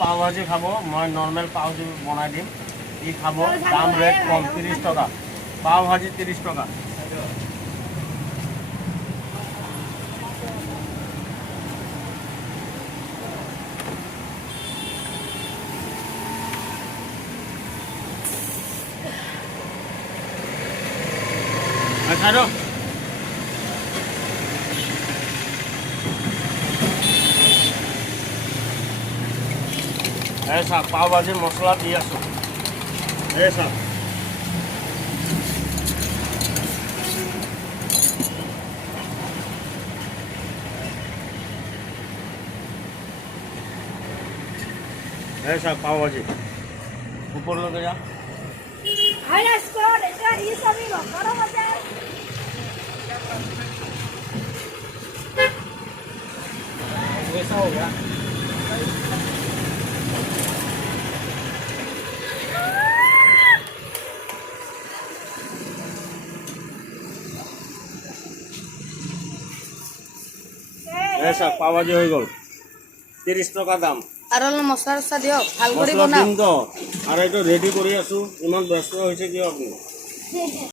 পাও ভাজি খাব মই নর্মাল পাও বনাই দিম ই খাব দাম রেট কম 30 টাকা পাও ভাজি 30 টাকা খাইরো ऐसा पाव भाजी मसला दिया सो ऐसा ऐसा पाव भाजी ऊपर लगे जा ऐसा हो गया ऐसा पाव भाजी हो गल 30 টাকা দাম আর হলো মশলা টসলা দিও ভাল করে মছলা বনাও দিম তো আর এটা রেডি করে আছো ইমান ব্যস্ত হয়েছে কি আপনি